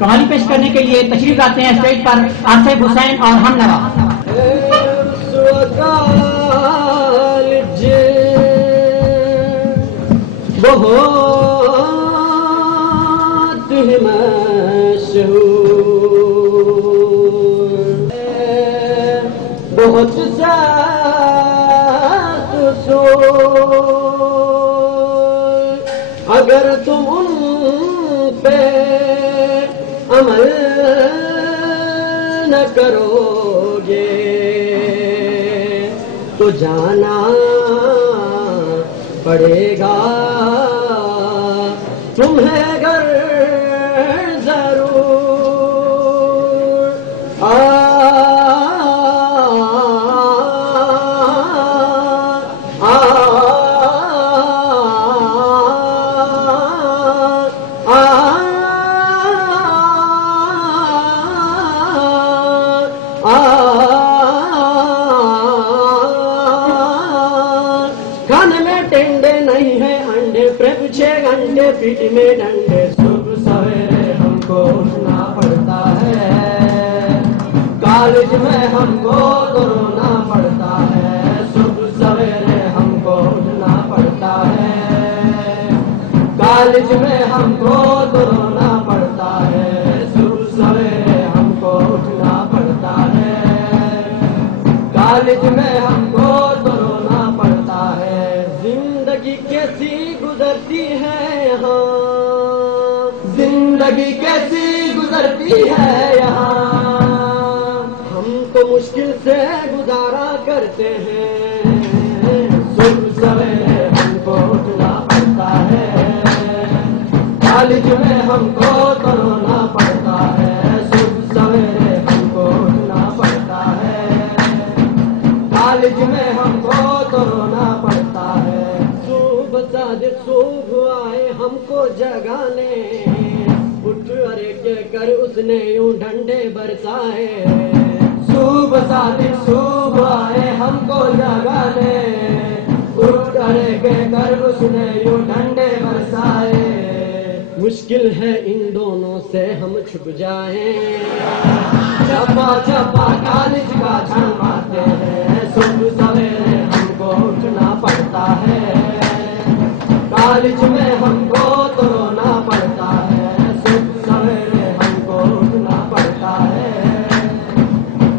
कहानी पेश करने के लिए तशरीफ लाते हैं स्टेज पर आसिफ हुसैन और हमनवा। बहुत अगर तुम उन पे अमल न करोगे तो जाना पड़ेगा तुम्हें घर जरूर। खाने में टेंडे नहीं है अंडे, प्रेम 6 घंटे पीठ में डंडे। सुबह सवेरे हमको उठना पड़ता है, कॉलेज में हमको दौड़ना पड़ता है। सुबह सवेरे हमको उठना पड़ता है, कॉलेज में हमको दौड़ना पड़ता है। सुबह सवेरे हमको उठना पड़ता है, कॉलेज में हमको दौड़ना पड़ता है। जिंदगी कैसी गुजरती है यहाँ, जिंदगी कैसी गुजरती है यहाँ। हम तो मुश्किल से गुजारा करते हैं, सुबह सवेरे हमको उठना पड़ता है, कॉलेज में हमको दौड़ना पड़ता है। सुबह सवेरे हमको उठना पड़ता है, कॉलेज में हमको दौड़ना पड़ता है। सुबह सादिक सुबह आए हमको जगाने, उठ अरे के कर उसने यूं डंडे बरसाए। सुबह सादिक सुबह आए हमको जगाने, उठ अरे के कर उसने यूं डंडे बरसाए। मुश्किल है इन दोनों से हम छुप जाएं, चपा चपा कॉलेज का छान मारते हैं। सुबह सवेरे हमको उठना पड़ता है, कॉलेज में हमको दौड़ना पड़ता है। सुबह सवेरे हमको उठना पड़ता है,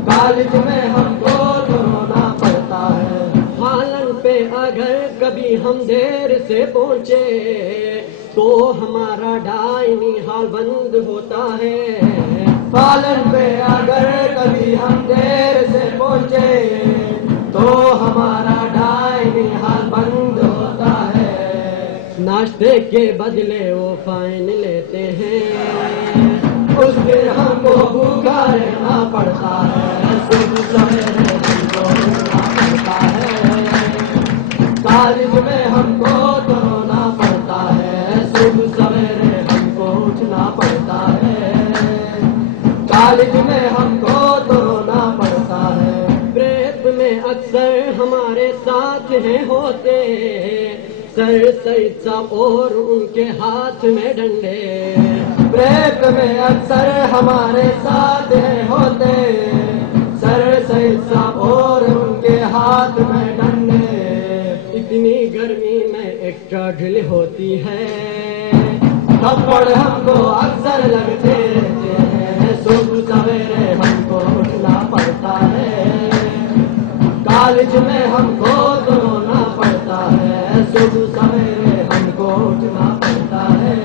कॉलेज में हमको दौड़ना पड़ता है। हालन पे अगर कभी हम देर से पहुँचे तो हमारा डाइनिंग हॉल बंद होता है। पालन पे अगर कभी हम देर से पहुँचे तो हमारा डाइनिंग हॉल बंद होता है। नाश्ते के बदले वो फाइन लेते हैं, उस दिन हमको भूखा रहना पड़ता है। सुबह सवेरे हमको उठना पड़ता है, कॉलेज में हमको दौड़ना पड़ता है। सुबह सवेरे हमको उठना पड़ता है, कॉलेज में हमको दौड़ना पड़ता है। प्रेप में अक्सर हमारे साथ हैं होते सर सईद साहब और उनके हाथ में डंडे। प्रेप में अक्सर हमारे साथ हैं होते सर सईद साहब और उनके हाथ में डंडे। इतनी गर्मी में एक्स्ट्रा ढिल होती है, थप्पड़ हमको अक्सर लगते रहते हैं। सुबह सवेरे हमको उठना पड़ता है, कॉलेज में हमको दौड़ना पड़ता है। सुबह सवेरे हमको उठना पड़ता है,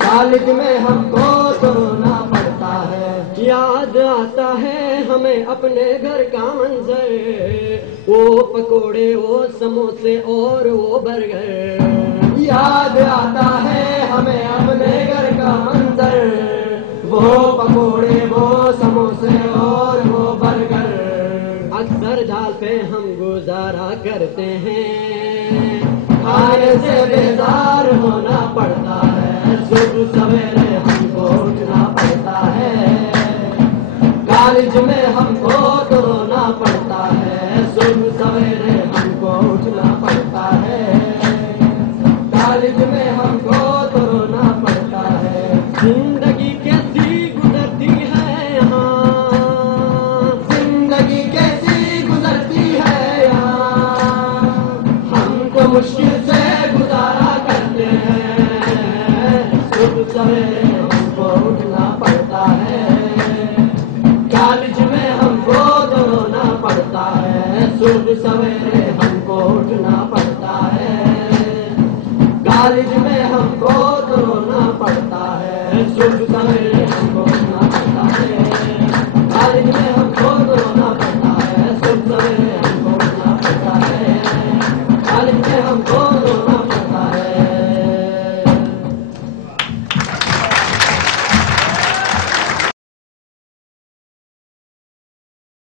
कॉलेज में हमको दौड़ना पड़ता है। याद आता है हमें अपने घर का मंजर, वो पकोड़े वो समोसे और वो बर्गर। याद आता है हमें अपने घर का मंजर, वो पकोड़े वो समोसे और वो बर्गर। अक्सर झाल पे हम गुजारा करते हैं, खाने से बेजार होना पड़ता है। सुबह सवेरे हमको उठना पड़ता है, कॉलेज में हमको दौड़ना पड़ता है। सुबह सवेरे हमको उठना पड़ता है, कॉलेज में हमको दौड़ना पड़ता है। जिंदगी सवेरे हमको उठना पड़ता है। कॉलेज